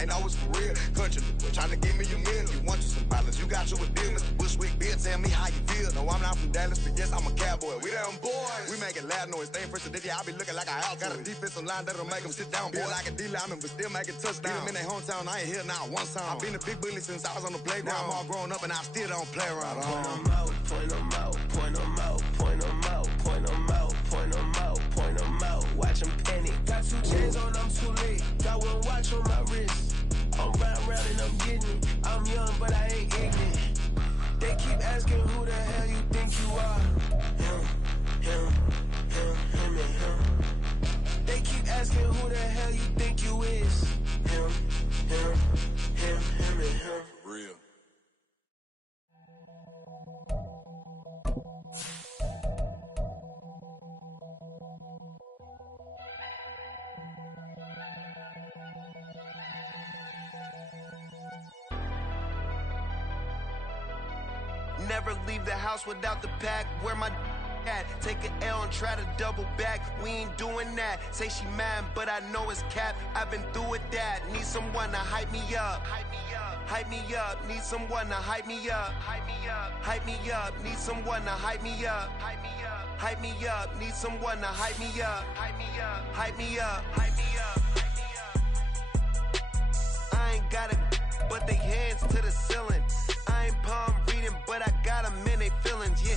ain't always for real. Country, trying to give me a meal. You want you some violence, you got you a deal. Mr. Bushwick, Bill, tell me how you feel. No, I'm not from Dallas, but yes, I'm a cowboy. We them boys. We making loud noise. Stay first today, I be looking like a house. Got a defensive line that'll make them sit down. Feel like a D-lineman, but still making touchdowns. Beat them in their hometown, I ain't here now one time. I've been a big bully since I was on the playground. Now I'm all grown up and I still don't play around. Point them out, point them out, point them out, point them out, point them out, point them out, point them out. Watch them panic. Got 2 chains on, I'm too late. Got 1 watch on my wrist. I'm round and I'm getting it. I'm young, but I ain't ignorant. They keep asking who the hell you think you are. Him, and him. They keep asking who the hell you think you is. Him, and him. Real. Never leave the house without the pack. Where my at? Take an L and try to double back. We ain't doing that. Say she mad, but I know it's cap. I've been through with that. Need someone to hype me up. Hype me up. Need someone to hype me up. Hype me up. Need someone to hype me up. Hype me up. Need someone to hype me up. Hype me up. I ain't got it, but they hands to the ceiling. I ain't palm reading, but I got them in they feelings, yeah.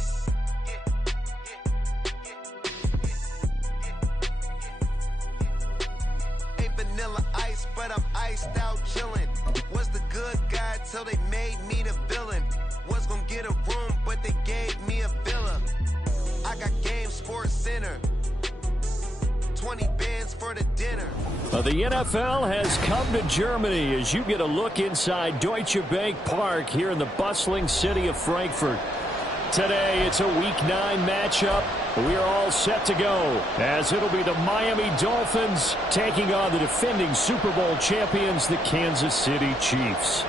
Ain't vanilla ice, but I'm iced out chillin'. Was the good guy till they made me the villain. Was gonna get a room, but they gave me a villa. I got Game Sports Center. 20 bands for the dinner. The NFL has come to Germany as you get a look inside Deutsche Bank Park here in the bustling city of Frankfurt. Today, it's a Week 9 matchup. We are all set to go as it'll be the Miami Dolphins taking on the defending Super Bowl champions, the Kansas City Chiefs.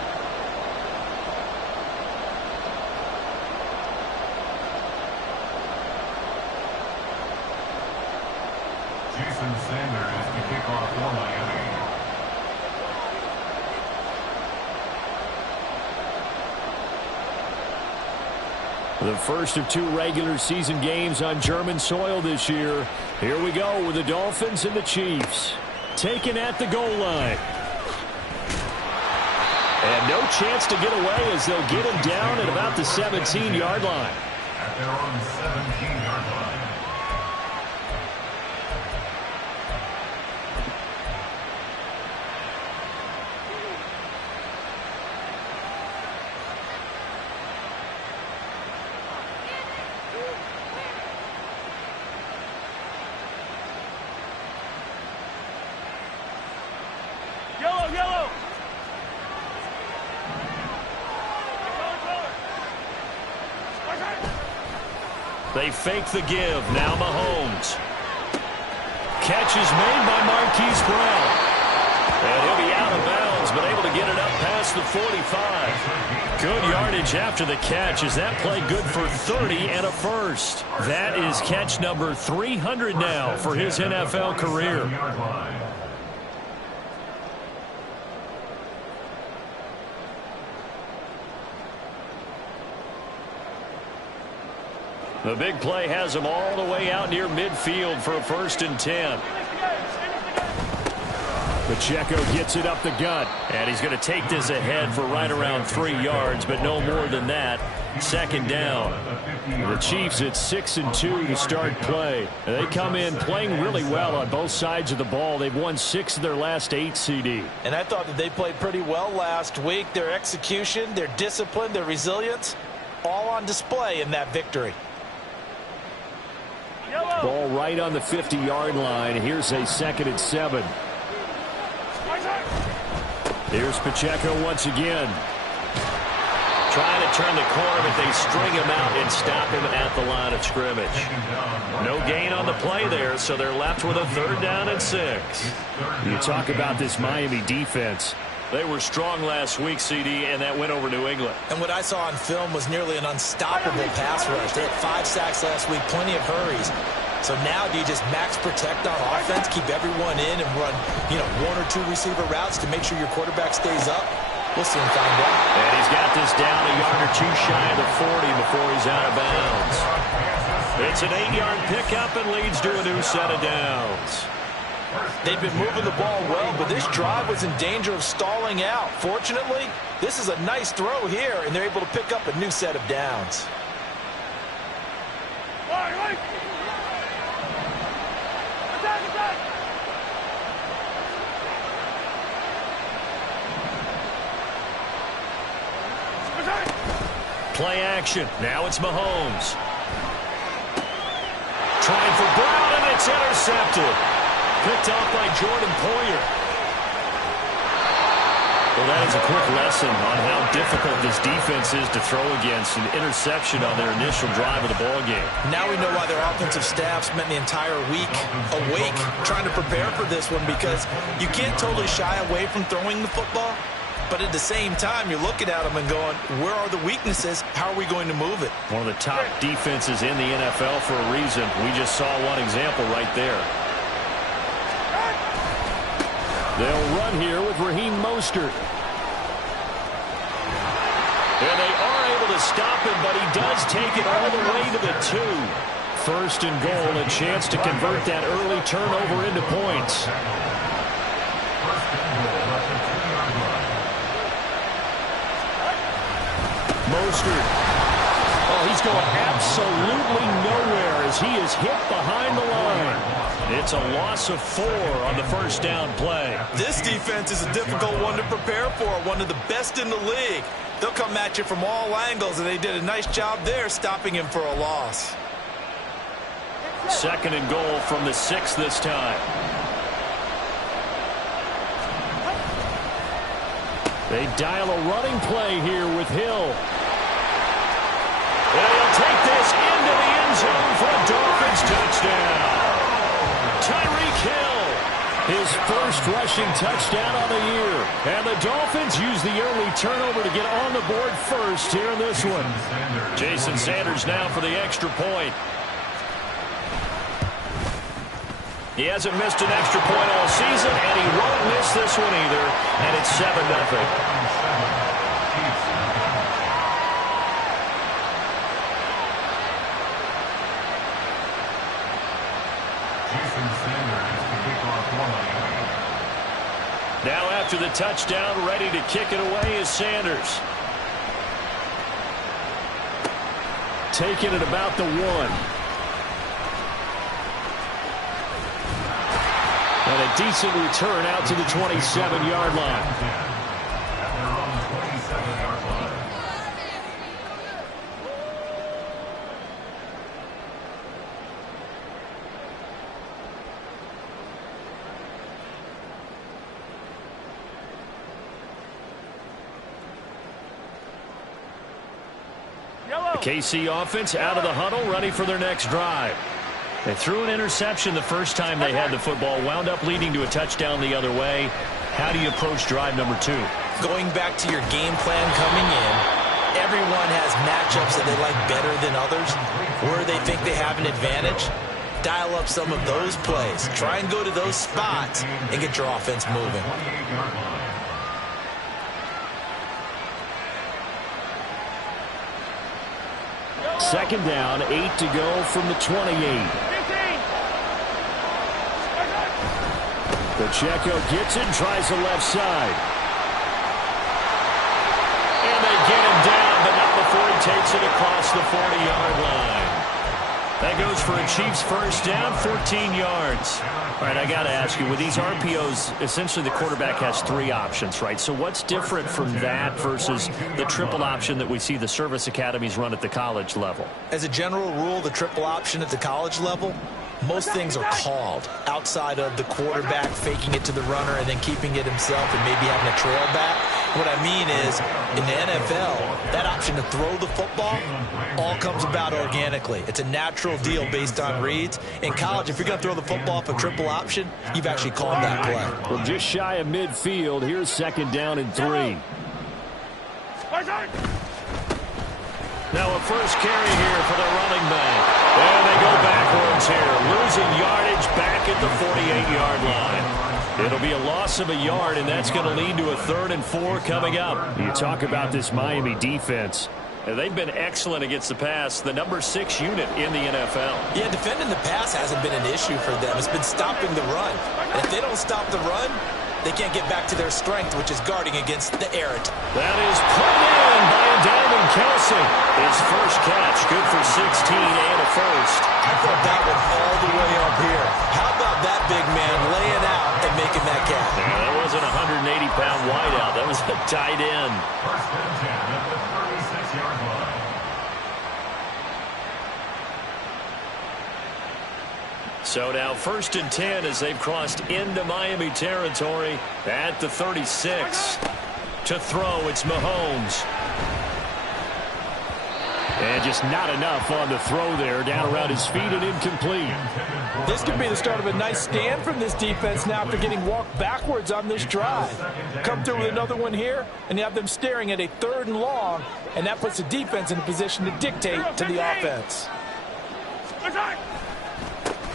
Jason Sanders to kick off for Miami. The first of 2 regular season games on German soil this year. Here we go with the Dolphins and the Chiefs. Taken at the goal line. And no chance to get away as they'll get him down at about the 17-yard line. At their own 17-yard line. Yellow! They fake the give. Now Mahomes. Catch is made by Marquise Brown. And he'll be out of bounds, but able to get it up past the 45. Good yardage after the catch. Is that play good for 30 and a first? That is catch number 300 now for his NFL career. The big play has him all the way out near midfield for a 1st and 10. Pacheco gets it up the gut, and he's going to take this ahead for right around 3 yards, but no more than that. 2nd down. The Chiefs at 6-2 to start play. They come in playing really well on both sides of the ball. They've won 6 of their last 8, CD. And I thought that they played pretty well last week. Their execution, their discipline, their resilience, all on display in that victory. Ball right on the 50-yard line. Here's a 2nd and 7. Here's Pacheco once again. Trying to turn the corner, but they string him out and stop him at the line of scrimmage. No gain on the play there, so they're left with a 3rd down and 6. You talk about this Miami defense. They were strong last week, CD, and that went over New England. And what I saw on film was nearly an unstoppable pass rush. They had 5 sacks last week, plenty of hurries. So now do you just max protect on offense, keep everyone in and run, one or two receiver routes to make sure your quarterback stays up? We'll soon find out. And he's got this down a yard or two shy of the 40 before he's out of bounds. It's an 8-yard pickup and leads to a new set of downs. They've been moving the ball well, but this drive was in danger of stalling out. Fortunately, this is a nice throw here, and they're able to pick up a new set of downs. Play action. Now it's Mahomes. Trying for Brown, and it's intercepted. Picked off by Jordan Poyer. Well, that is a quick lesson on how difficult this defense is to throw against. An interception on their initial drive of the ballgame. Now we know why their offensive staff spent the entire week awake trying to prepare for this one, because you can't totally shy away from throwing the football. But at the same time, you're looking at them and going, where are the weaknesses? How are we going to move it? One of the top defenses in the NFL for a reason. We just saw one example right there. They'll run here with Raheem Mostert. And they are able to stop him, but he does take it all the way to the 2. First and goal, a chance to convert that early turnover into points. Mostert. Oh, he's going absolutely nowhere as he is hit behind the line. It's a loss of 4 on the first down play. This defense is a difficult one to prepare for, one of the best in the league. They'll come at you from all angles, and they did a nice job there stopping him for a loss. Second and goal from the 6 this time. They dial a running play here with Hill. And he'll take this into the end zone for a Dolphins touchdown. Tyreek Hill, his first rushing touchdown on the year. And the Dolphins use the early turnover to get on the board first here in this one. Jason Sanders now for the extra point. He hasn't missed an extra point all season, and he won't miss this one either. And it's 7-0. Now after the touchdown, ready to kick it away is Sanders. Taking it about the 1. And a decent return out to the 27-yard line. The KC offense out of the huddle, ready for their next drive. They threw an interception the first time they had the football, wound up leading to a touchdown the other way. How do you approach drive number 2? Going back to your game plan coming in, everyone has matchups that they like better than others, where they think they have an advantage. Dial up some of those plays. Try and go to those spots and get your offense moving. Second down, 8 to go from the 28. Pacheco gets it, tries the left side. And they get him down, but not before he takes it across the 40-yard line. That goes for a Chiefs first down, 14 yards. All right, I got to ask you, with these RPOs, essentially the quarterback has 3 options, right? So what's different from that versus the triple option that we see the service academies run at the college level? As a general rule, the triple option at the college level, most things are called outside of the quarterback faking it to the runner and then keeping it himself and maybe having a trail back. What I mean is, in the NFL, that option to throw the football all comes about organically. It's a natural deal based on reads. In college, if you're going to throw the football off a triple option, you've actually called that play. Well, just shy of midfield. Here's second down and 3. Now a first carry here for the running back. And they go backwards here. the 48-yard line. It'll be a loss of a yard, and that's going to lead to a 3rd and 4 coming up. You talk about this Miami defense. They've been excellent against the pass, the number 6 unit in the NFL. Yeah, defending the pass hasn't been an issue for them. It's been stopping the run. And if they don't stop the run, they can't get back to their strength, which is guarding against the errant. That is put in by Adamon Kelsey. His first catch, good for 16 and a first. I thought that one all the way up here. How about that big man laying out and making that catch? Yeah, that wasn't a 180-pound wideout. That was a tight end. First and 10 at the 36-yard line. So now 1st and 10 as they've crossed into Miami territory at the 36. To throw, it's Mahomes. And just not enough on the throw there. Down around his feet and incomplete. This could be the start of a nice stand from this defense now after getting walked backwards on this drive. Come through with another one here, and you have them staring at a 3rd and long, and that puts the defense in a position to dictate to the offense.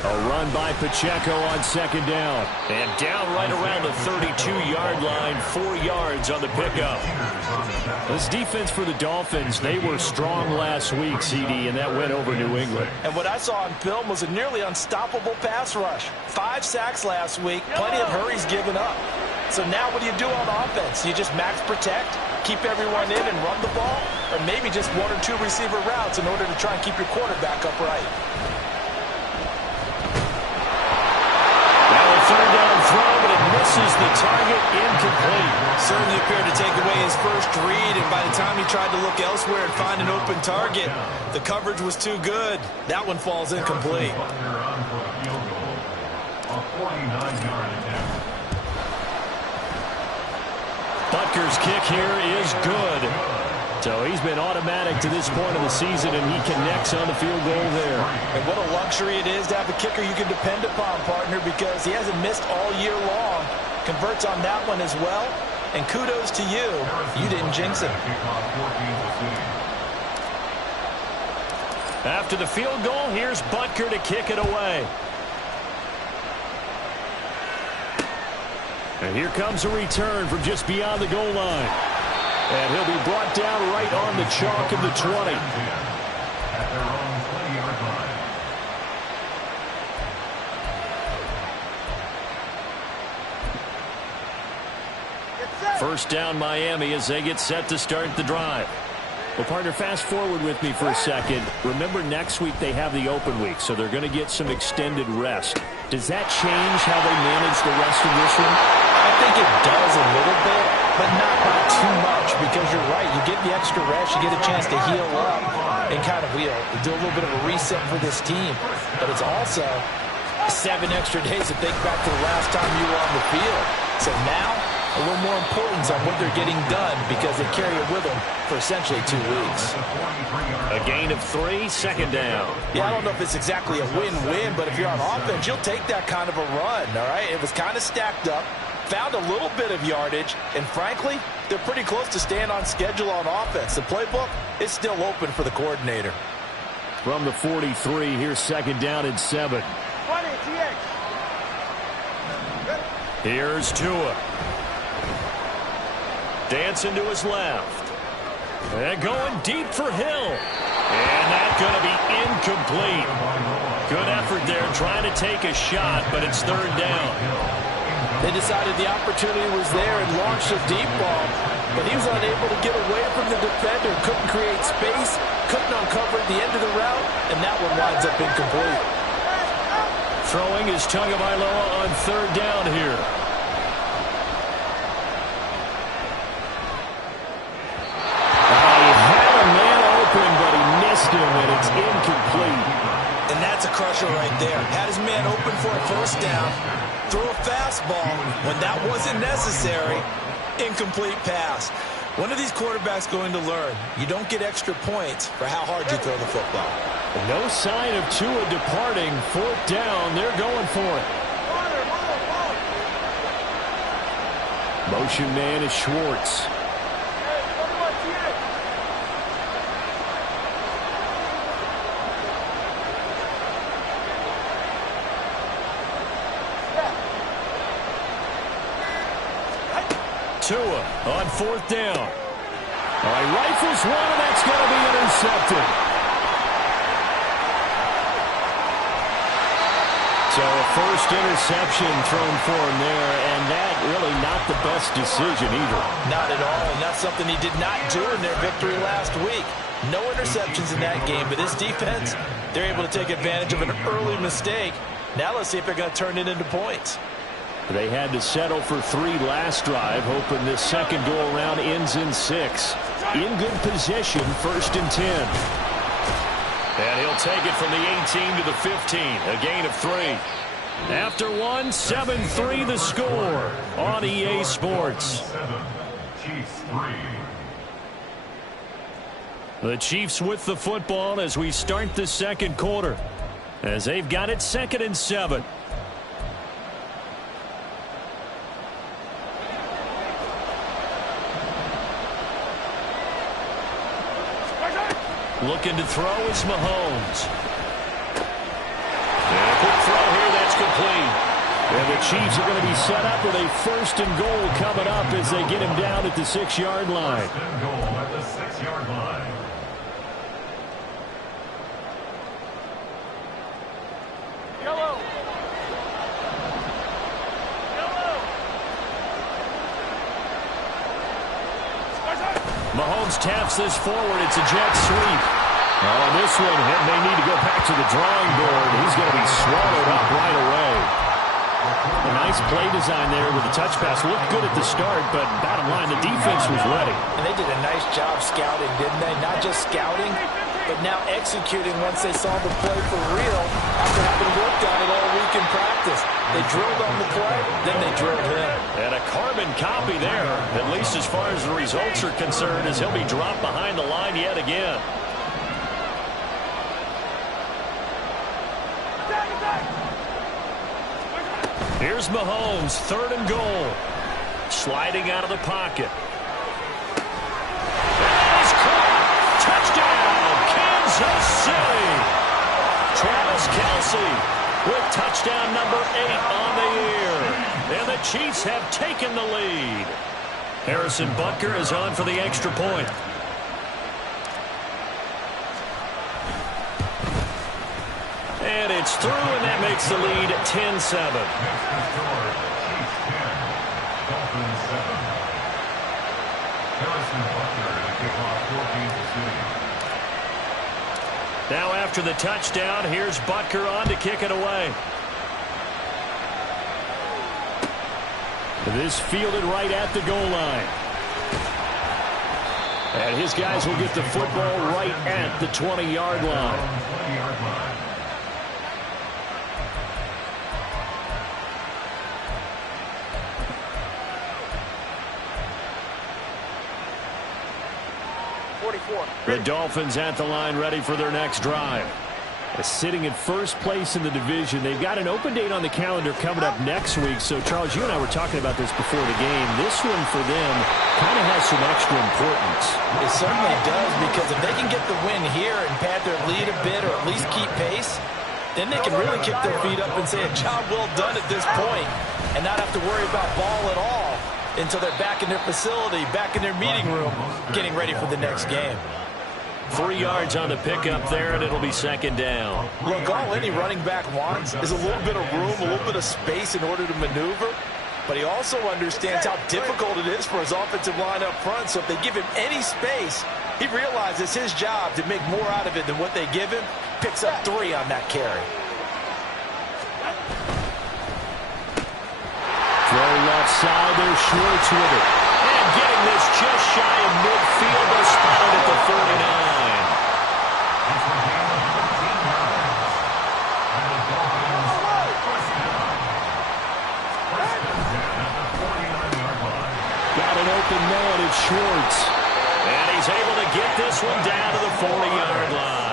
A run by Pacheco on 2nd down. And down right around the 32-yard line, 4 yards on the pickup. This defense for the Dolphins, they were strong last week, CD, and that went over New England. And what I saw on film was a nearly unstoppable pass rush. 5 sacks last week, plenty of hurries given up. So now what do you do on offense? You just max protect, keep everyone in and run the ball, or maybe just 1 or 2 receiver routes in order to try and keep your quarterback upright. Third down throw, but it misses the target, incomplete. Certainly appeared to take away his first read, and by the time he tried to look elsewhere and find an open target, the coverage was too good. That one falls incomplete. Butker's kick here is good. So he's been automatic to this point of the season, and he connects on the field goal there. And what a luxury it is to have a kicker you can depend upon, partner, because he hasn't missed all year long. Converts on that one as well. And kudos to you. You didn't jinx him. After the field goal, here's Butker to kick it away. And here comes a return from just beyond the goal line. And he'll be brought down right on the chalk of the 20. At their own 20-yard line. First down Miami as they get set to start the drive. Well, partner, fast forward with me for a second. Remember, next week they have the open week, so they're going to get some extended rest. Does that change how they manage the rest of this one? I think it does a little bit, but not by too much, because you're right. You get the extra rest, you get a chance to heal up and kind of do a little bit of a reset for this team. But it's also 7 extra days to think back to the last time you were on the field. So now, a little more importance on what they're getting done because they carry it with them for essentially 2 weeks. A gain of 3, 2nd down. Yeah, I don't know if it's exactly a win-win, but if you're on offense, you'll take that kind of a run, all right? It was kind of stacked up, found a little bit of yardage, and frankly, they're pretty close to staying on schedule on offense. The playbook is still open for the coordinator. From the 43, here's 2nd down and 7. Here's Tua. Dancing to his left. And going deep for Hill. And that's going to be incomplete. Good effort there trying to take a shot, but it's 3rd down. They decided the opportunity was there and launched a deep ball, but he was unable to get away from the defender, couldn't create space, couldn't uncover at the end of the route, and that one winds up incomplete. Throwing is Tagovailoa on 3rd down here. He had a man open, but he missed him, and it's incomplete. And that's a crusher right there. Had his man open for a 1st down, threw a fastball when that wasn't necessary, incomplete pass. When are these quarterbacks going to learn? You don't get extra points for how hard you throw the football. No sign of Tua departing. 4th down. They're going for it. Motion man is Schwartz. Tua on 4th down. All right, rifles one, and that's going to be intercepted. So a first interception thrown for him there, and that really not the best decision either. Not at all, and that's something he did not do in their victory last week. No interceptions in that game, but this defense, they're able to take advantage of an early mistake. Now let's see if they're going to turn it into points. They had to settle for 3 last drive, hoping this second go-around ends in 6. In good position, 1st and 10. And he'll take it from the 18 to the 15, a gain of 3. After 1, 7-3 the score on EA Sports. Chiefs 3. The Chiefs with the football as we start the second quarter, as they've got it 2nd and 7. Looking to throw is Mahomes. And a quick throw here, that's complete. And the Chiefs are going to be set up with a 1st and goal coming up as they get him down at the 6-yard line. 1st and goal at the 6-yard line. Yellow. Mahomes taps this forward. It's a jet sweep. Oh, this one may need to go back to the drawing board. He's going to be swallowed up right away. A nice play design there with the touch pass. Looked good at the start, but bottom line, the defense was ready. And they did a nice job scouting, didn't they? Not just scouting, but now executing once they saw the play for real after having worked on it all week in practice. They drilled on the play, then they drilled him. And a carbon copy there, at least as far as the results are concerned, as he'll be dropped behind the line yet again. Here's Mahomes, 3rd and goal. Sliding out of the pocket. And he's caught. Touchdown, Kansas City. Travis Kelce with touchdown number 8 on the year. And the Chiefs have taken the lead. Harrison Butker is on for the extra point. And it's through, and that makes the lead 10-7. Next to score, Chiefs 10, Dolphins 7. Harrison Butker to kick off for Kansas City. Now after the touchdown, here's Butker on to kick it away. This fielded right at the goal line. And his guys will get the football right at the 20-yard line. 20-yard line. The Dolphins at the line ready for their next drive. Sitting in first place in the division. They've got an open date on the calendar coming up next week. So, Charles, you and I were talking about this before the game. This one for them kind of has some extra importance. It certainly does, because if they can get the win here and pad their lead a bit or at least keep pace, then they can really kick their feet up and say a job well done at this point and not have to worry about ball at all until they're back in their facility, back in their meeting room, getting ready for the next game. 3 yards on the pickup there, and it'll be 2nd down. Look, all any running back wants is a little bit of room, a little bit of space in order to maneuver, but he also understands how difficult it is for his offensive line up front, so if they give him any space, he realizes his job to make more out of it than what they give him, picks up 3 on that carry. Throw left side, there's Schwartz with it. And getting this just shy of midfield, they'll spot it at the 49. Got an open man, it's Schwartz. And he's able to get this one down to the 40-yard line.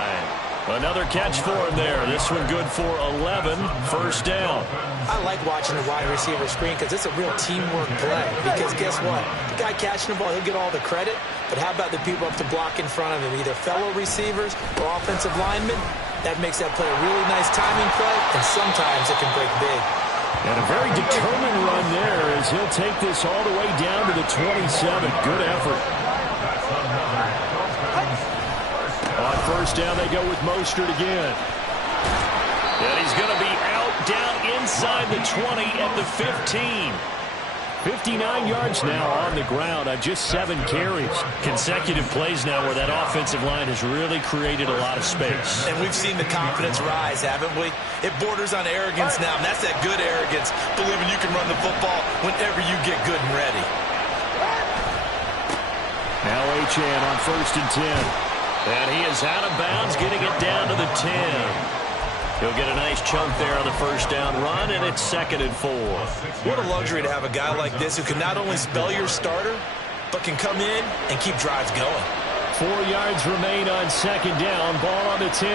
Another catch for him there. This one good for 11, 1st down. I like watching the wide receiver screen because it's a real teamwork play. Because guess what? The guy catching the ball, he'll get all the credit. But how about the people up to block in front of him, either fellow receivers or offensive linemen? That makes that play a really nice timing play, and sometimes it can break big. And a very determined run there as he'll take this all the way down to the 27. Good effort. On first down, they go with Mostert again. And he's going to be out down inside the 20 at the 15. 59 yards now on the ground on just 7 carries. Consecutive plays now where that offensive line has really created a lot of space. And we've seen the confidence rise, haven't we? It borders on arrogance now, and that's that good arrogance, believing you can run the football whenever you get good and ready. Now Achane on first and 10. And he is out of bounds, getting it down to the 10. He'll get a nice chunk there on the first down run, and it's 2nd and 4. What a luxury to have a guy like this who can not only spell your starter, but can come in and keep drives going. 4 yards remain on 2nd down. Ball on the 10.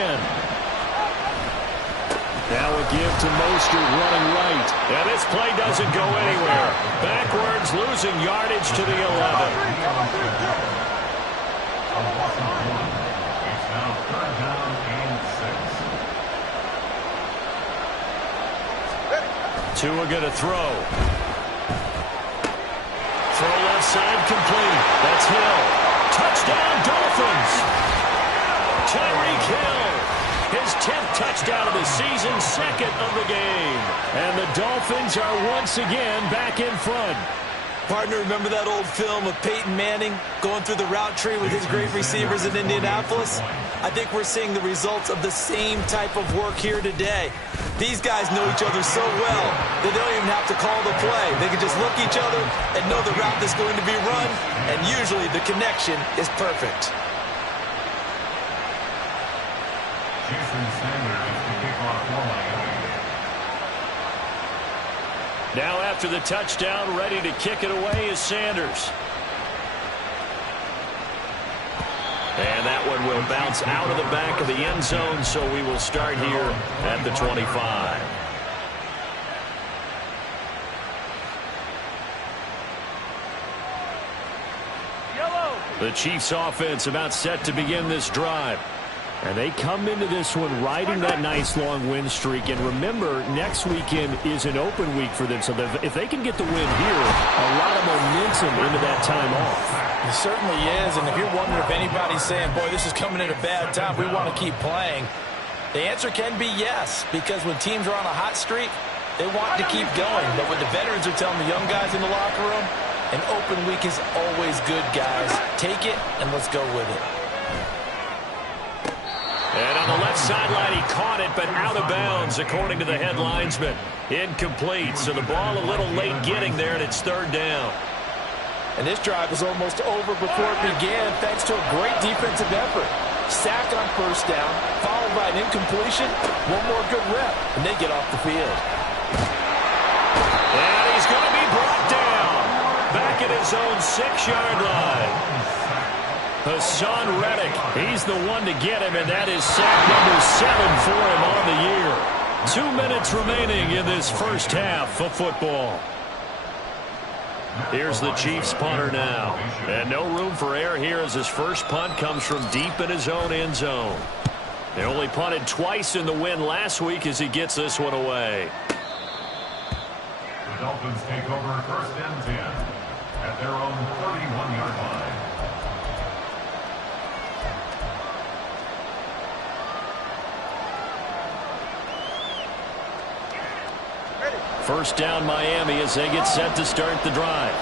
Now a give to Mostert running right. And this play doesn't go anywhere. Backwards, losing yardage to the 11. Tua going to throw. Throw left side complete. That's Hill. Touchdown Dolphins. Tyreek Hill. His 10th touchdown of the season, 2nd of the game. And the Dolphins are once again back in front. Partner, remember that old film of Peyton Manning going through the route tree with his great receivers in Indianapolis? I think we're seeing the results of the same type of work here today. These guys know each other so well that they don't even have to call the play. They can just look each other and know the route that's going to be run, and usually the connection is perfect. Now after the touchdown, ready to kick it away is Sanders. And that one will bounce out of the back of the end zone, so we will start here at the 25. Yellow. The Chiefs offense about set to begin this drive. And they come into this one riding that nice long win streak. And remember, next weekend is an open week for them. So if they can get the win here, a lot of momentum into that time off. It certainly is. And if you're wondering if anybody's saying, boy, this is coming at a bad time, we want to keep playing, the answer can be yes. Because when teams are on a hot streak, they want to keep going. But what the veterans are telling the young guys in the locker room, an open week is always good, guys. Take it and let's go with it. And on the left sideline, he caught it, but out of bounds, according to the head linesman. Incomplete, so the ball a little late getting there, and it's 3rd down. And this drive was almost over before it began, thanks to a great defensive effort. Sack on first down, followed by an incompletion, one more good rep, and they get off the field. And he's going to be brought down, back at his own 6-yard line. Hassan Reddick, he's the one to get him, and that is sack number 7 for him on the year. 2 minutes remaining in this first half of football. Here's the Chiefs punter now. And no room for error here as his first punt comes from deep in his own end zone. They only punted twice in the win last week as he gets this one away. The Dolphins take over 1st and 10 at their own 31-yard line. First down Miami as they get set to start the drive.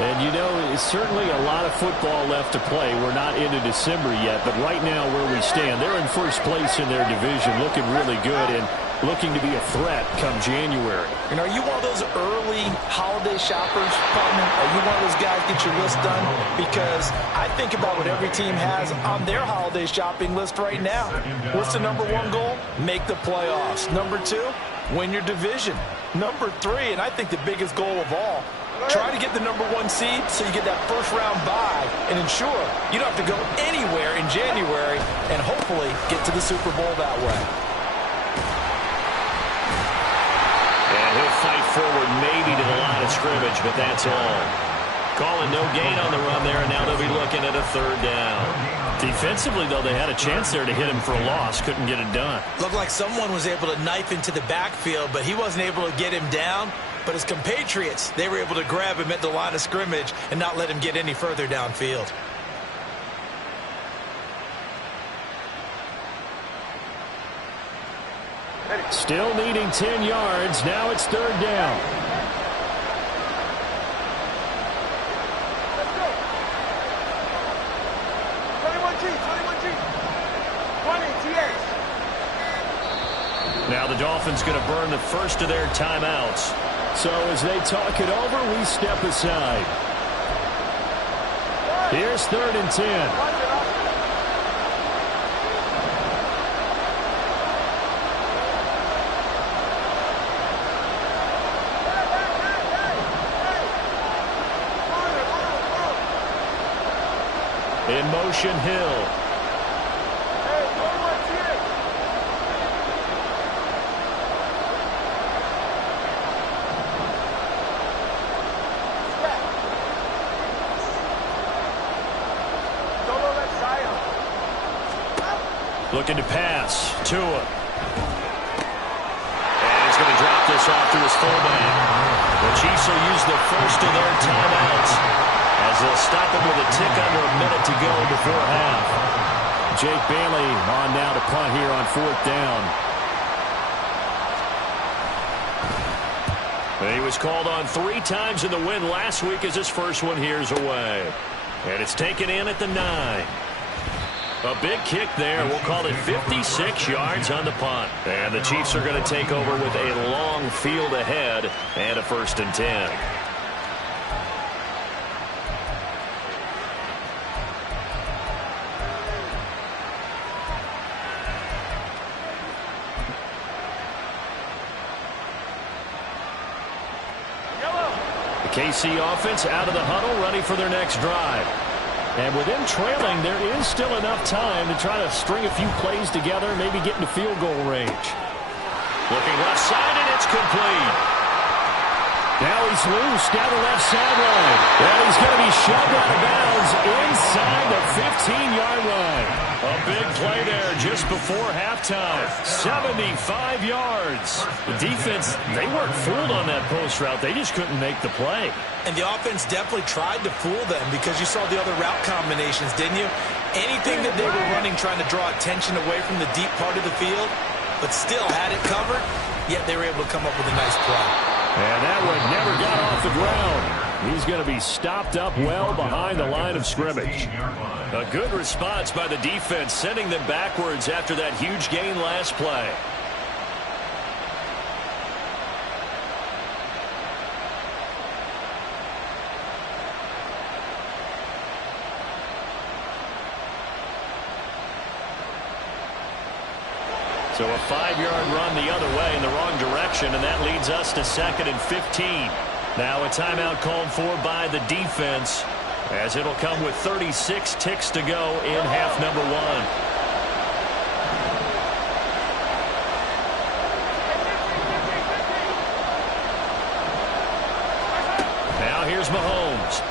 And, you know, it's certainly a lot of football left to play. We're not into December yet, but right now where we stand, they're in first place in their division, looking really good and looking to be a threat come January. And are you one of those early holiday shoppers, partner? Are you one of those guys get your list done? Because I think about what every team has on their holiday shopping list right now. What's the number 1 goal? Make the playoffs. Number 2, win your division. Number 3, and I think the biggest goal of all, try to get the number 1 seed so you get that first-round bye and ensure you don't have to go anywhere in January and hopefully get to the Super Bowl that way. And he'll fight forward maybe to the line of scrimmage, but that's all. Calling no gain on the run there, and now they'll be looking at a third down. Defensively, though, they had a chance there to hit him for a loss. Couldn't get it done. Looked like someone was able to knife into the backfield, but he wasn't able to get him down. But his compatriots, they were able to grab him at the line of scrimmage and not let him get any further downfield. Still needing 10 yards. Now it's third down. Now the Dolphins going to burn the first of their timeouts. So as they talk it over, we step aside. Here's 3rd and 10. In motion, Hill. Looking to pass. Tua. And he's going to drop this off to his fullback. The Chiefs will use the first of their timeouts as they'll stop him with a tick under a minute to go before half. Jake Bailey on now to punt here on 4th down. He was called on 3 times in the win last week as his first one here's away. And it's taken in at the 9. A big kick there. We'll call it 56 yards on the punt. And the Chiefs are going to take over with a long field ahead and a 1st and 10. The KC offense out of the huddle, ready for their next drive. And with them trailing, there is still enough time to try to string a few plays together, maybe get into field goal range. Looking left side, and it's complete. Now he's loose down the left sideline. And he's going to be shoved out of bounds inside the 15-yard line. A big play there just before halftime. 75 yards. The defense, they weren't fooled on that post route. They just couldn't make the play. And the offense definitely tried to fool them because you saw the other route combinations, didn't you? Anything that they were running trying to draw attention away from the deep part of the field, but still had it covered, yet they were able to come up with a nice play. And that one never got off the ground. He's going to be stopped up well behind the line of scrimmage. A good response by the defense, sending them backwards after that huge gain last play. So a 5-yard run the other way in the wrong direction, and that leads us to 2nd and 15. Now a timeout called for by the defense, as it'll come with 36 ticks to go in half number 1. Now here's Mahomes.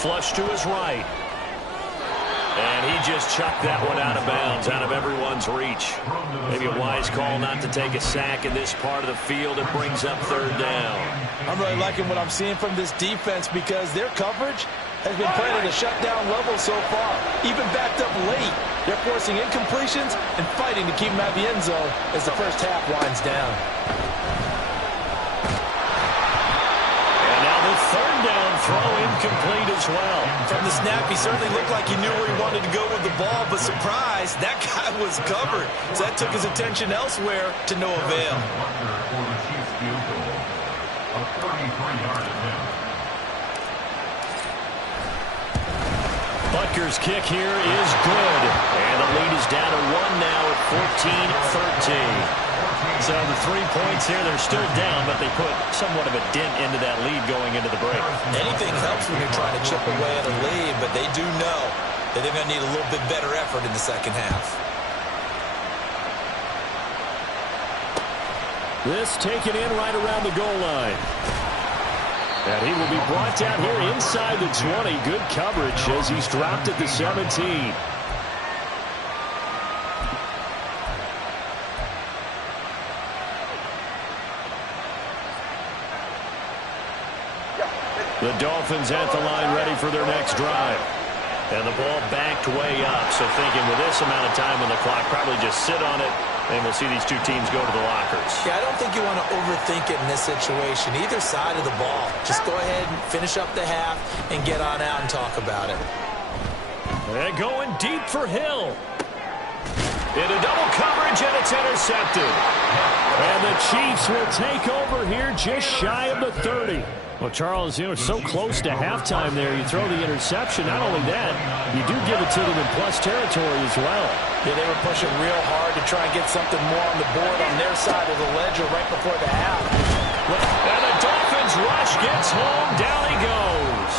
Flush to his right. And he just chucked that one out of bounds, out of everyone's reach. Maybe a wise call not to take a sack in this part of the field. It brings up 3rd down. I'm really liking what I'm seeing from this defense because their coverage has been playing at a shutdown level so far. Even backed up late, they're forcing incompletions and fighting to keep them out of the end zone as the first half winds down. And now the 3rd down throw incomplete as well. From the snap, he certainly looked like he knew where he wanted to go with the ball, but surprise, that guy was covered. So that took his attention elsewhere to no avail. Butker's kick here is good. And the lead is down to 1 now at 14-13. So the 3 points here, they're still down, but they put somewhat of a dent into that lead going into the break. Anything helps when you're trying to chip away at a lead, but they do know that they're going to need a little bit better effort in the second half. This taken in right around the goal line. And he will be brought down here inside the 20. Good coverage as he's dropped at the 17. The Dolphins at the line ready for their next drive. And the ball backed way up. So thinking with this amount of time on the clock, probably just sit on it, and we'll see these two teams go to the lockers. Yeah, I don't think you want to overthink it in this situation. Either side of the ball. Just go ahead and finish up the half and get on out and talk about it. And going deep for Hill. Into double coverage, and it's intercepted. And the Chiefs will take over here just shy of the 30. Well, Charles, you know, so close to halftime there. You throw the interception. Not only that, you do give it to them in plus territory as well. Yeah, they were pushing real hard to try and get something more on the board on their side of the ledger right before the half. And the Dolphins rush gets home. Down he goes.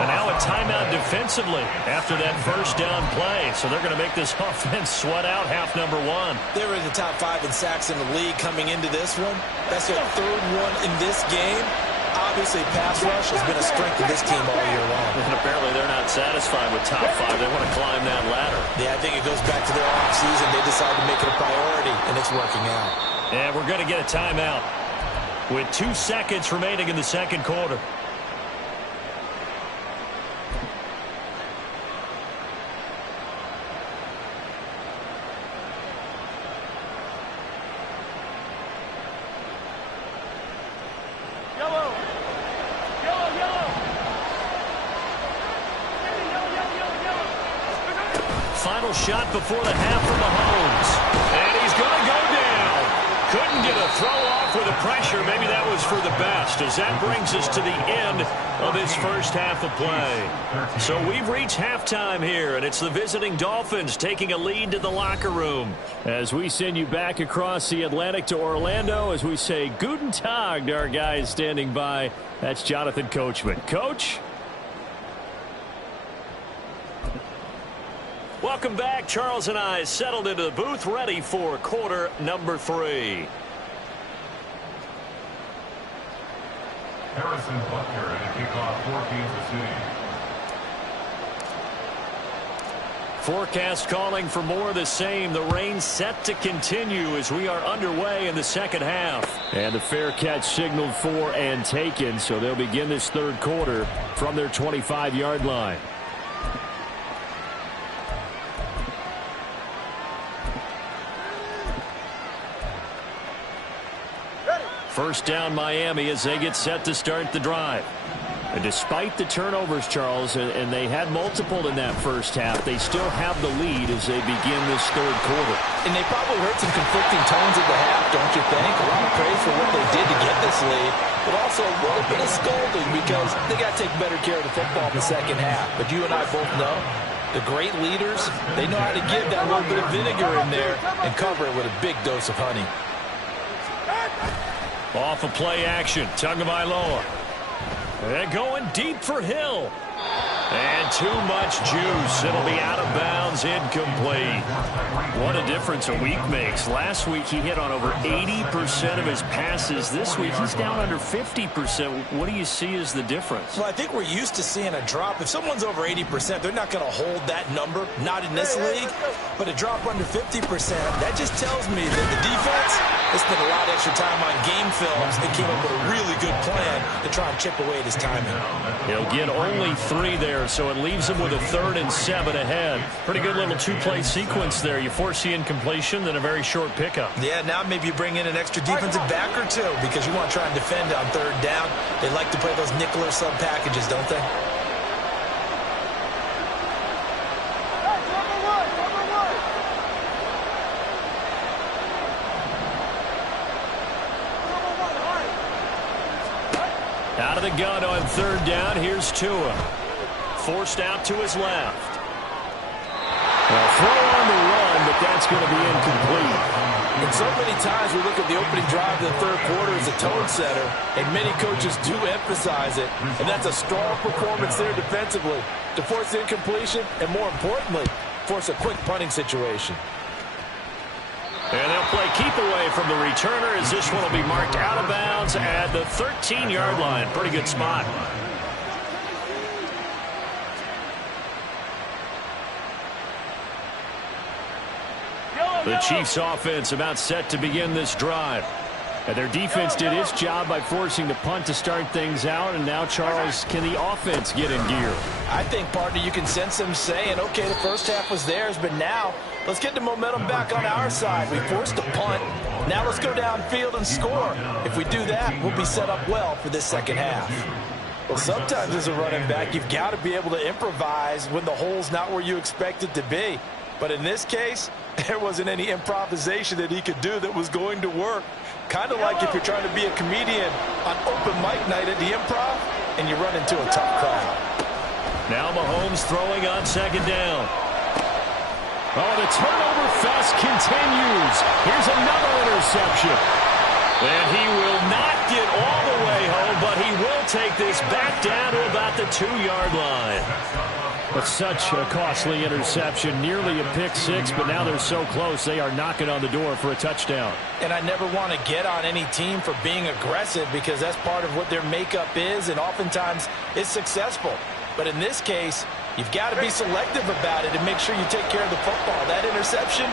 And now a timeout defensively after that first down play. So they're going to make this offense sweat out half number one. They were in the top 5 in sacks in the league coming into this one. That's their third one in this game. Obviously, pass rush has been a strength of this team all year long. And apparently they're not satisfied with top 5. They want to climb that ladder. Yeah, I think it goes back to their offseason. They decided to make it a priority, and it's working out. And we're going to get a timeout with 2 seconds remaining in the second quarter. Final shot before the half for Mahomes. And he's going to go down. Couldn't get a throw off with the pressure. Maybe that was for the best, as that brings us to the end of this first half of play. So we've reached halftime here, and it's the visiting Dolphins taking a lead to the locker room. As we send you back across the Atlantic to Orlando, as we say Guten Tag to our guys standing by. That's Jonathan Coachman. Coach? Welcome back. Charles and I settled into the booth, ready for quarter number 3. Harrison Butker to kick off for Kansas City. Forecast calling for more of the same. The rain set to continue as we are underway in the second half. And the fair catch signaled for and taken, so they'll begin this third quarter from their 25-yard line. First down Miami as they get set to start the drive. And despite the turnovers, Charles, and they had multiple in that first half, they still have the lead as they begin this third quarter. And they probably heard some conflicting tones at the half, don't you think? A lot of praise for what they did to get this lead, but also a little bit of scolding because they got to take better care of the football in the second half. But you and I both know the great leaders, they know how to give that little bit of vinegar in there and cover it with a big dose of honey. Off of play action, Tagovailoa. And going deep for Hill. And too much juice. It'll be out of bounds, incomplete. What a difference a week makes. Last week he hit on over 80% of his passes. This week he's down under 50%. What do you see as the difference? Well, I think we're used to seeing a drop. If someone's over 80%, they're not going to hold that number. Not in this league. But a drop under 50%, that just tells me that the defense has spent a lot of extra time on game films and came up with a really good plan to try and chip away at his timing. He'll get only 3 there, so it leaves him with a 3rd and 7 ahead. Pretty good little 2-play sequence there. You force the incompletion, then a very short pickup. Yeah, now maybe you bring in an extra defensive back or 2 because you want to try and defend on 3rd down. They like to play those nickel or sub packages, don't they? Out of the gun on 3rd down. Here's Tua. Forced out to his left. Well, throw on the run, but that's going to be incomplete. And so many times we look at the opening drive of the third quarter as a tone setter, and many coaches do emphasize it. And that's a strong performance there defensively to force incompletion and, more importantly, force a quick punting situation. And they'll play keep away from the returner as this one will be marked out of bounds at the 13-yard line. Pretty good spot. The Chiefs offense about set to begin this drive. And their defense did its job by forcing the punt to start things out. And now, Charles, can the offense get in gear? I think, partner, you can sense them saying, okay, the first half was theirs, but now let's get the momentum back on our side. We forced a punt. Now let's go downfield and score. If we do that, we'll be set up well for this second half. Well, sometimes as a running back, you've got to be able to improvise when the hole's not where you expect it to be. But in this case, there wasn't any improvisation that he could do that was going to work. Kind of like if you're trying to be a comedian on open mic night at the Improv and you run into a tough crowd. Now Mahomes throwing on second down. Oh, the turnover fest continues. Here's another interception. And he will not get all the way home, but he will take this back down to about the 2-yard line. But such a costly interception, nearly a pick six, but now they're so close they are knocking on the door for a touchdown. And I never want to get on any team for being aggressive because that's part of what their makeup is, and oftentimes it's successful. But in this case, you've got to be selective about it and make sure you take care of the football. That interception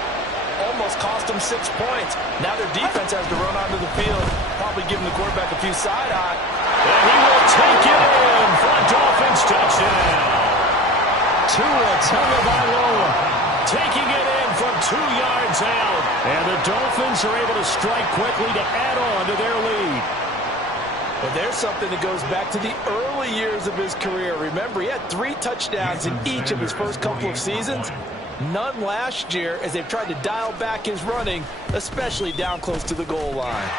almost cost them 6 points. Now their defense has to run onto the field, probably giving the quarterback a few side-eye. And he will take it in for a Dolphins touchdown. Tua Tagovailoa taking it in from 2 yards out. And the Dolphins are able to strike quickly to add on to their lead. But there's something that goes back to the early years of his career. Remember, he had 3 touchdowns in each of his first couple of seasons. None last year as they've tried to dial back his running, especially down close to the goal line.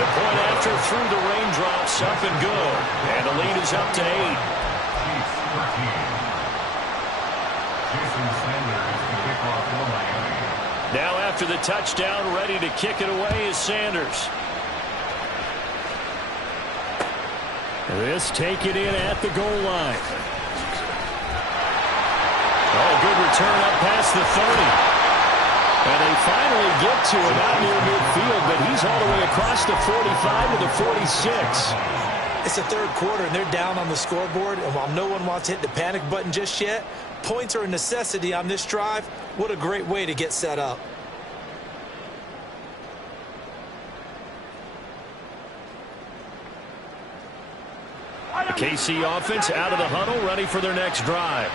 The point after through the raindrops, up and good. And the lead is up to 8. Now after the touchdown, ready to kick it away is Sanders. This taken in at the goal line. Oh, good return up past the 30. And they finally get to him out near midfield, but he's all the way across the 45 to the 46. It's the third quarter, and they're down on the scoreboard. And while no one wants to hit the panic button just yet, points are a necessity on this drive. What a great way to get set up. The KC offense out of the huddle, ready for their next drive.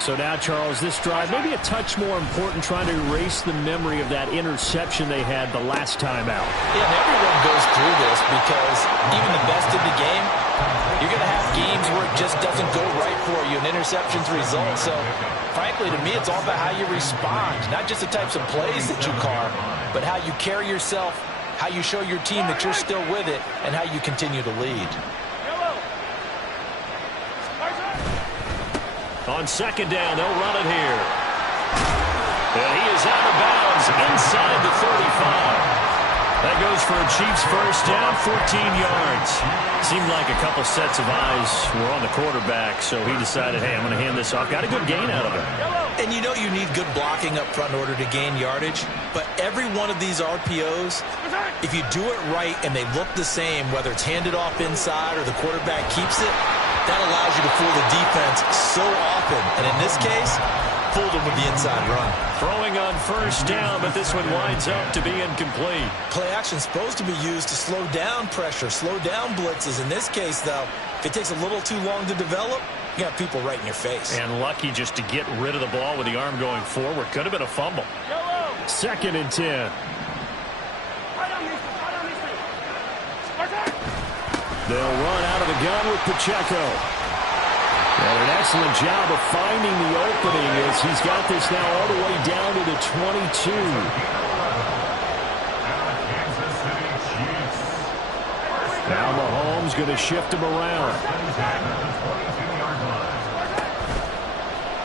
So now, Charles, this drive maybe a touch more important, trying to erase the memory of that interception they had the last time out. Yeah, and everyone goes through this because even the best in the game, you're going to have games where it just doesn't go right for you, and interceptions result. So, frankly, to me, it's all about how you respond, not just the types of plays that you call, but how you carry yourself, how you show your team that you're still with it, and how you continue to lead. On second down, they'll run it here. And he is out of bounds inside the 35. That goes for a Chiefs first down, 14 yards. Seemed like a couple sets of eyes were on the quarterback, so he decided, hey, I'm going to hand this off. Got a good gain out of it. And you know you need good blocking up front in order to gain yardage, but every one of these RPOs, if you do it right and they look the same, whether it's handed off inside or the quarterback keeps it, that allows you to fool the defense so often. And in this case, fooled them with the inside run. Throwing on first down, but this one winds up to be incomplete. Play action is supposed to be used to slow down pressure, slow down blitzes. In this case, though, if it takes a little too long to develop, you got people right in your face. And lucky just to get rid of the ball with the arm going forward. Could have been a fumble. Second and 10. They'll run out of the gun with Pacheco. And an excellent job of finding the opening as he's got this now all the way down to the 22. Now Mahomes going to shift him around.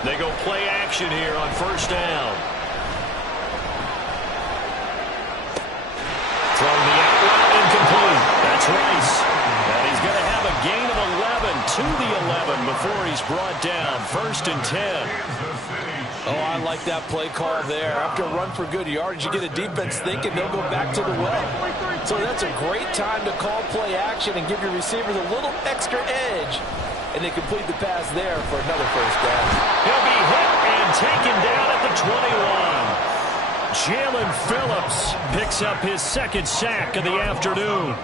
They go play action here on first down. Throwing the out route incomplete. That's Rice. And he's going to have a gain of 11 to the 11 before he's brought down. First and 10. Oh, I like that play call there. After a run for good yardage, you get a defense thinking they'll go back to the well. So that's a great time to call play action and give your receivers a little extra edge. And they complete the pass there for another first down. He'll be hit and taken down at the 21. Jalen Phillips picks up his second sack of the afternoon.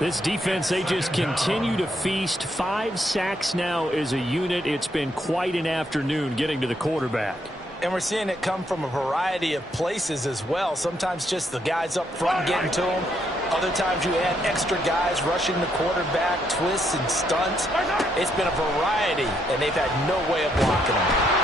This defense, they just continue to feast. 5 sacks now as a unit. It's been quite an afternoon getting to the quarterback. And we're seeing it come from a variety of places as well. Sometimes just the guys up front getting to him. Other times you add extra guys rushing the quarterback, twists and stunts. It's been a variety, and they've had no way of blocking him.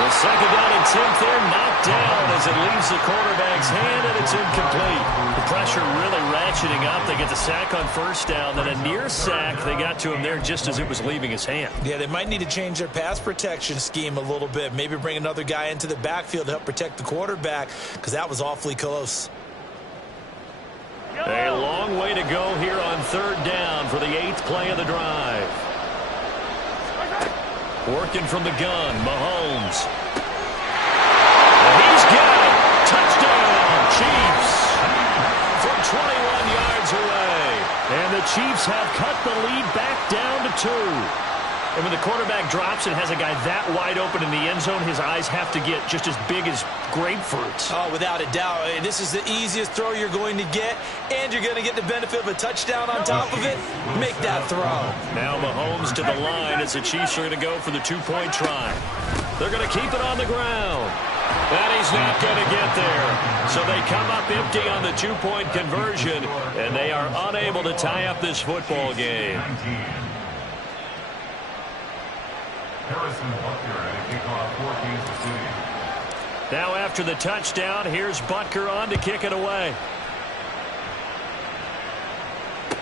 The second down and 10th there, knocked down as it leaves the quarterback's hand, and it's incomplete. The pressure really ratcheting up. They get the sack on first down, then a near sack. They got to him there just as it was leaving his hand. Yeah, they might need to change their pass protection scheme a little bit. Maybe bring another guy into the backfield to help protect the quarterback, because that was awfully close. A long way to go here on third down for the 8th play of the drive. Working from the gun, Mahomes. And he's got it. Touchdown, Chiefs. From 21 yards away. And the Chiefs have cut the lead back down to 2. And when the quarterback drops and has a guy that wide open in the end zone, his eyes have to get just as big as grapefruits. Oh, without a doubt. This is the easiest throw you're going to get, and you're going to get the benefit of a touchdown on top of it. Make that throw. Now Mahomes to the line as the Chiefs are going to go for the 2-point try. They're going to keep it on the ground. And he's not going to get there. So they come up empty on the 2-point conversion, and they are unable to tie up this football game. Harrison Butker at a kickoff for Kansas City. Now after the touchdown, here's Butker on to kick it away.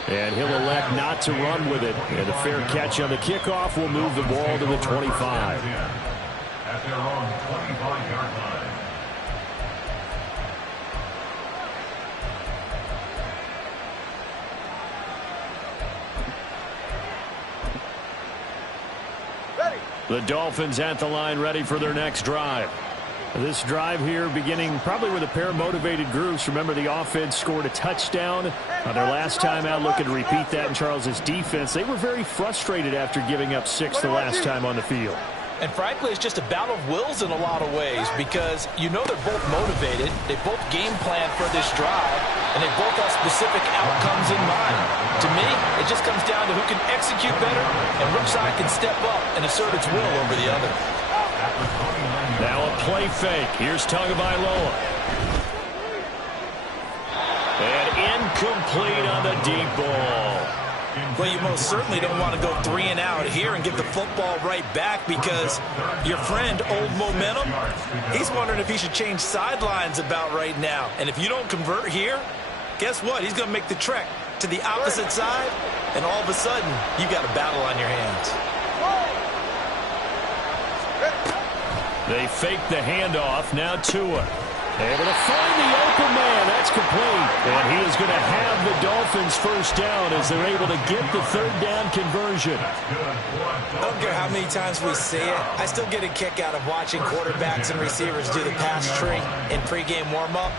And he'll elect not to run with it. And a fair catch on the kickoff will move the ball to the 25. At their own 25-yard line. The Dolphins at the line ready for their next drive. This drive here beginning probably with a pair of motivated groups. Remember, the offense scored a touchdown on their last time out, looking to repeat that in Charles's defense. They were very frustrated after giving up 6 the last time on the field. And frankly, it's just a battle of wills in a lot of ways, because you know they're both motivated. They both game plan for this drive, and they both have specific outcomes in mind. To me, it just comes down to who can execute better and which side can step up and assert its will over the other. Now a play fake. Here's Tagovailoa. And incomplete on the deep ball. Well, you most certainly don't want to go 3 and out here and give the football right back, because your friend, Old Momentum, he's wondering if he should change sidelines about right now. And if you don't convert here, guess what? He's going to make the trek to the opposite side, and all of a sudden, you got a battle on your hands. They fake the handoff. Now Tua. Able to find the open man. That's complete. And he is going to have the Dolphins first down as they're able to get the third down conversion. I don't care how many times we say it, I still get a kick out of watching quarterbacks and receivers do the pass tree in pregame warm-up.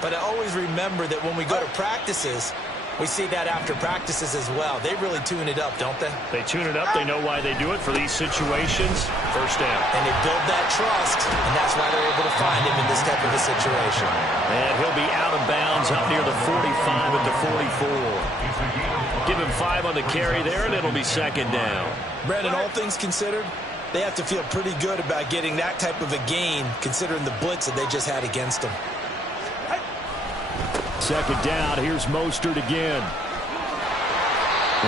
But I always remember that when we go to practices, we see that after practices as well. They really tune it up, don't they? They tune it up. They know why they do it for these situations. First down. And they build that trust, and that's why they're able to find him in this type of a situation. And he'll be out of bounds up near the 45 at the 44. Give him 5 on the carry there, and it'll be second down. Brandon, all things considered, they have to feel pretty good about getting that type of a gain, considering the blitz that they just had against them. Second down. Here's Mostert again.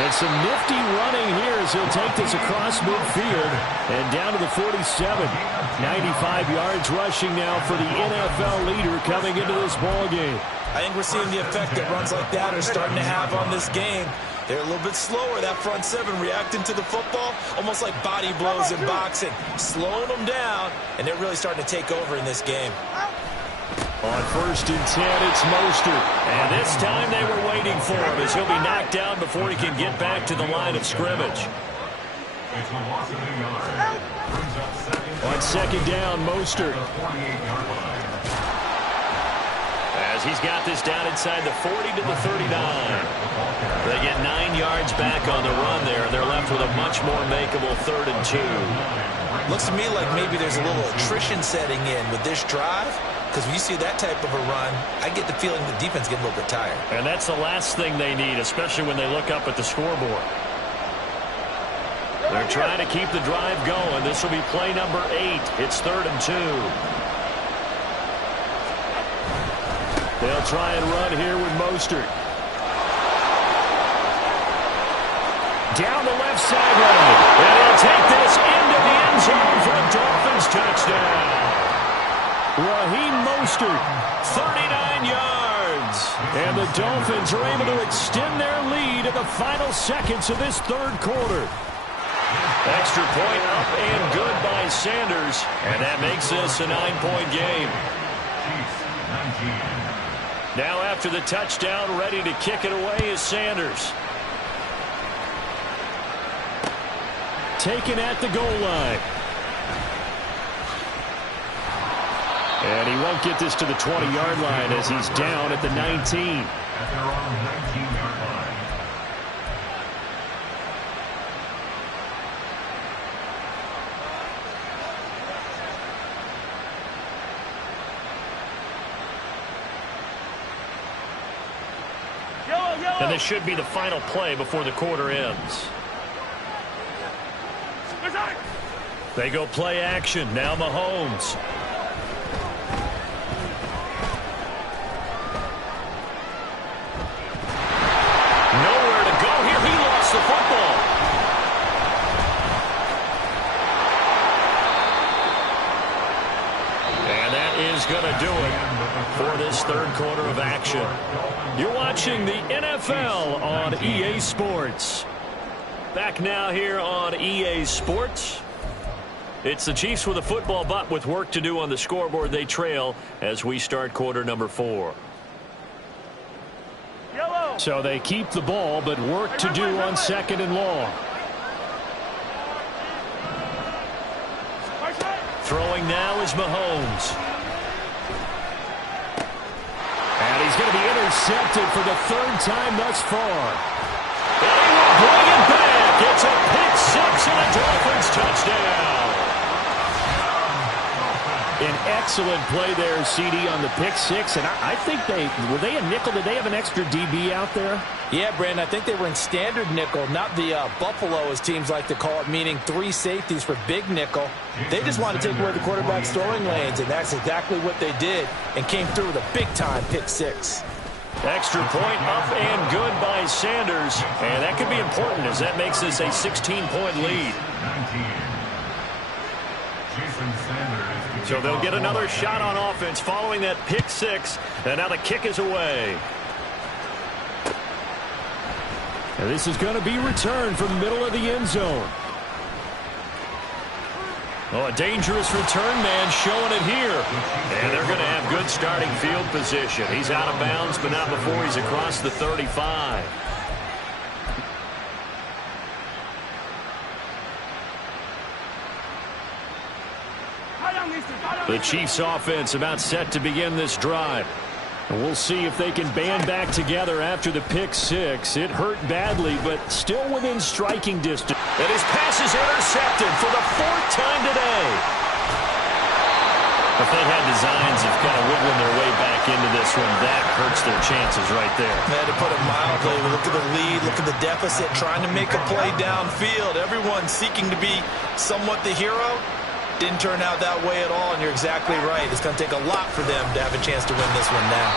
And some nifty running here as he'll take this across midfield and down to the 47. 95 yards rushing now for the NFL leader coming into this ball game. I think we're seeing the effect that runs like that are starting to have on this game. They're a little bit slower, that front seven, reacting to the football, almost like body blows in boxing, slowing them down, and they're really starting to take over in this game. On 1st and 10, it's Mostert. And this time they were waiting for him as he'll be knocked down before he can get back to the line of scrimmage. It's a loss of 8 yards. Brings up second. On second down, Mostert. 48-yard line. As he's got this down inside the 40 to the 39. They get 9 yards back on the run there, and they're left with a much more makeable 3rd and 2. Looks to me like maybe there's a little attrition setting in with this drive, because when you see that type of a run, I get the feeling the defense getting a little bit tired. And that's the last thing they need, especially when they look up at the scoreboard. They're trying to keep the drive going. This will be play number 8. It's 3rd and 2. They'll try and run here with Mostert. Down the left sideline. And he'll take this into the end zone for a Dolphins touchdown. Raheem Mostert, 39 yards. And the Dolphins are able to extend their lead in the final seconds of this 3rd quarter. Extra point up and good by Sanders. And that makes this a 9-point game. Now after the touchdown, ready to kick it away is Sanders. Taken at the goal line. And he won't get this to the 20-yard line as he's down at the 19. At their own 19-yard line. And this should be the final play before the quarter ends. They go play action. Now Mahomes. Nowhere to go here. He lost the football. And that is going to do it for this 3rd quarter of action. You're watching the NFL on EA Sports. Back now here on EA Sports. It's the Chiefs with a football, but with work to do on the scoreboard. They trail as we start quarter number 4. Yellow. So they keep the ball, but work to do on 2nd and long. Throwing now is Mahomes. And he's going to be intercepted for the 3rd time thus far. And he will bring it back. It's a pick 6 and a Dolphins touchdown. An excellent play there, CD, on the pick 6. And I think were they a nickel? Did they have an extra DB out there? Yeah, Brandon, I think they were in standard nickel, not the Buffalo, as teams like to call it, meaning 3 safeties for big nickel. They just wanted to take away the quarterback's throwing lanes, and that's exactly what they did, and came through with a big-time pick 6. Extra point up and good by Sanders. And that could be important as that makes this a 16-point lead. 19. Jason Sanders. So they'll get another shot on offense following that pick 6. And now the kick is away. And this is going to be returned from the middle of the end zone. Oh, a dangerous return man showing it here. And they're going to have good starting field position. He's out of bounds, but not before he's across the 35. The Chiefs offense about set to begin this drive. And we'll see if they can band back together after the pick 6. It hurt badly, but still within striking distance. And his pass is intercepted for the 4th time today. If they had designs of kind of wiggling their way back into this one, that hurts their chances right there. Man, to put it mildly, look at the lead, look at the deficit, trying to make a play downfield. Everyone seeking to be somewhat the hero. Didn't turn out that way at all, and you're exactly right. It's going to take a lot for them to have a chance to win this one now.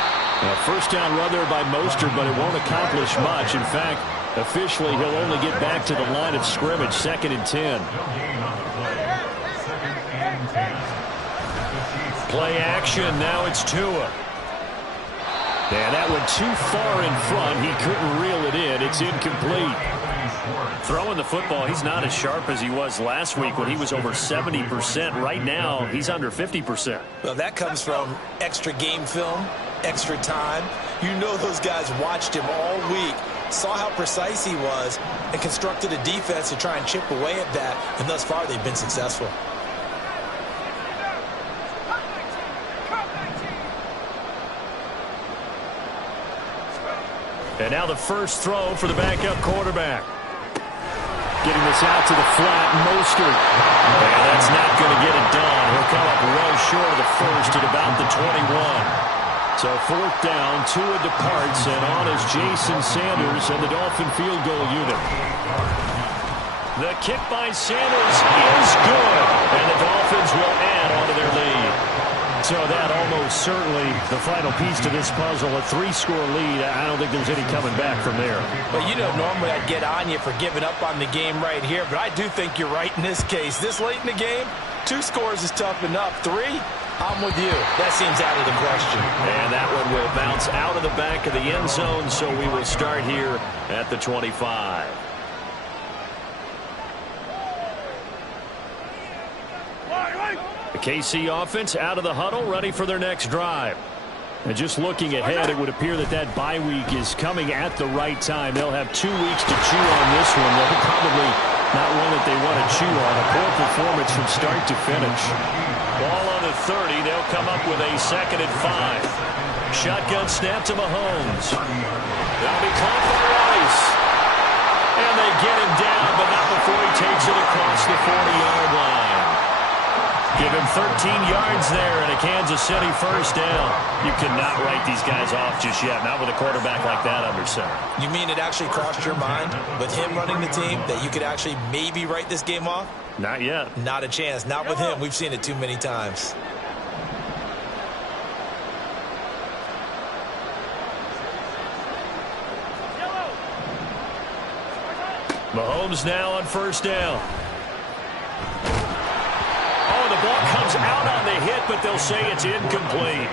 First down run there by Mostert, but it won't accomplish much. In fact, officially, he'll only get back to the line of scrimmage, 2nd and 10. Play action, now it's Tua. And that went too far in front. He couldn't reel it in. It's incomplete. Throwing the football, he's not as sharp as he was last week when he was over 70%. Right now, he's under 50%. Well, that comes from extra game film, extra time. You know those guys watched him all week saw how precise he was, and constructed a defense to try and chip away at that, and thus far they've been successful. And now the first throw for the backup quarterback. Getting this out to the flat, Mostert. And that's not going to get it done. He'll come up well short of the first at about the 21. So fourth down, Tua departs, and on is Jason Sanders and the Dolphin field goal unit. The kick by Sanders is good, and the Dolphins will add on to their lead. So that almost certainly the final piece to this puzzle, a 3-score lead. I don't think there's any coming back from there. But you know, normally I'd get on you for giving up on the game right here, but I do think you're right in this case. This late in the game, 2 scores is tough enough. 3, I'm with you. That seems out of the question. And that one will bounce out of the back of the end zone, so we will start here at the 25. The KC offense out of the huddle, ready for their next drive. And just looking ahead, it would appear that that bye week is coming at the right time. They'll have 2 weeks to chew on this one. They're probably not one that they want to chew on. A poor performance from start to finish. Ball on the 30. They'll come up with a 2nd and 5. Shotgun snap to Mahomes. That'll be caught by Rice. And they get him down, but not before he takes it across the 40-yard line. Give him 13 yards there and a Kansas City first down. You cannot write these guys off just yet, not with a quarterback like that under center. You mean it actually crossed your mind with him running the team that you could actually maybe write this game off? Not yet. Not a chance. Not with him. We've seen it too many times. Mahomes now on first down. The ball comes out on the hit, but they'll say it's incomplete.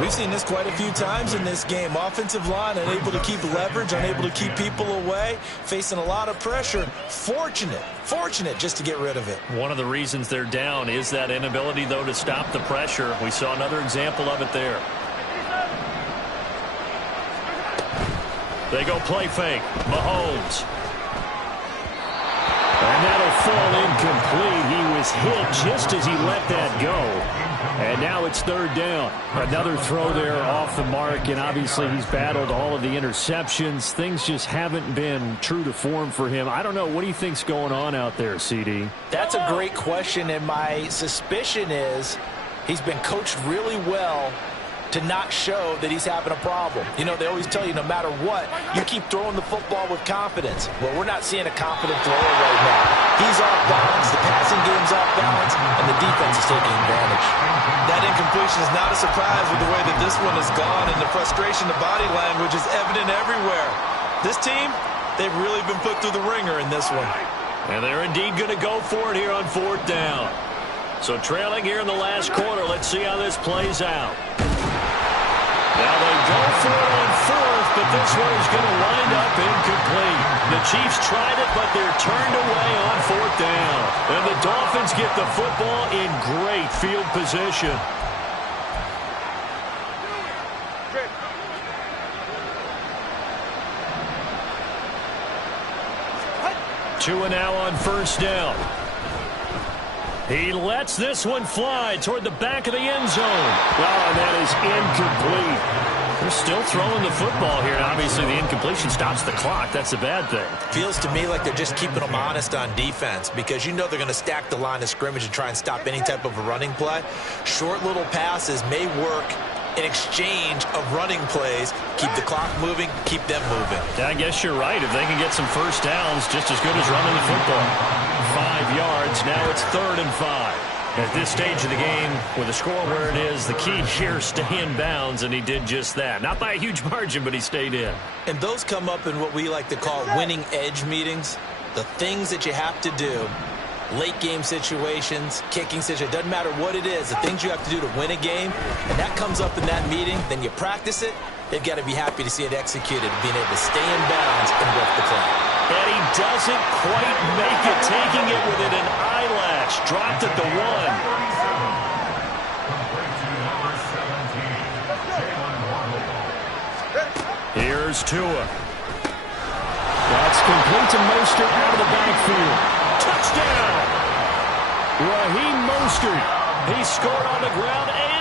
We've seen this quite a few times in this game. Offensive line unable to keep leverage, unable to keep people away, facing a lot of pressure. Fortunate just to get rid of it. One of the reasons they're down is that inability, though, to stop the pressure. We saw another example of it there. They go play fake. Mahomes. And that'll fall incomplete. He was hit just as he let that go. And now it's 3rd down. Another throw there off the mark, and obviously he's battled all of the interceptions. Things just haven't been true to form for him. I don't know. What do you think's going on out there, CD? That's a great question, and my suspicion is he's been coached really well to not show that he's having a problem. You know, they always tell you no matter what, you keep throwing the football with confidence. Well, we're not seeing a confident thrower right now. He's off balance, the passing game's off balance, and the defense is taking advantage. That incompletion is not a surprise with the way that this one has gone, and the frustration, the body language is evident everywhere. This team, they've really been put through the ringer in this one. And they're indeed going to go for it here on 4th down. So trailing here in the last quarter, let's see how this plays out. Now they go for it on 4th, but this one is going to wind up incomplete. The Chiefs tried it, but they're turned away on 4th down. And the Dolphins get the football in great field position. Tua now on first down. He lets this one fly toward the back of the end zone. Oh, and that is incomplete. They're still throwing the football here. And obviously, the incompletion stops the clock. That's a bad thing. Feels to me like they're just keeping them honest on defense because you know they're going to stack the line of scrimmage and try and stop any type of a running play. Short little passes may work in exchange of running plays. Keep the clock moving, keep them moving. Yeah, I guess you're right. If they can get some first downs, just as good as running the football. 5 yards. Now it's 3rd and 5. At this stage of the game, with the score where it is, the key here, stay in bounds, and he did just that. Not by a huge margin, but he stayed in. And those come up in what we like to call winning edge meetings. The things that you have to do, late game situations, kicking situations, doesn't matter what it is, the things you have to do to win a game, and that comes up in that meeting, then you practice it, they've got to be happy to see it executed, being able to stay in bounds and work the play. And he doesn't quite make it, taking it within an eyelash. Dropped at the 1. Here's Tua. That's complete to Mostert out of the backfield. Touchdown! Raheem Mostert. He scored on the ground and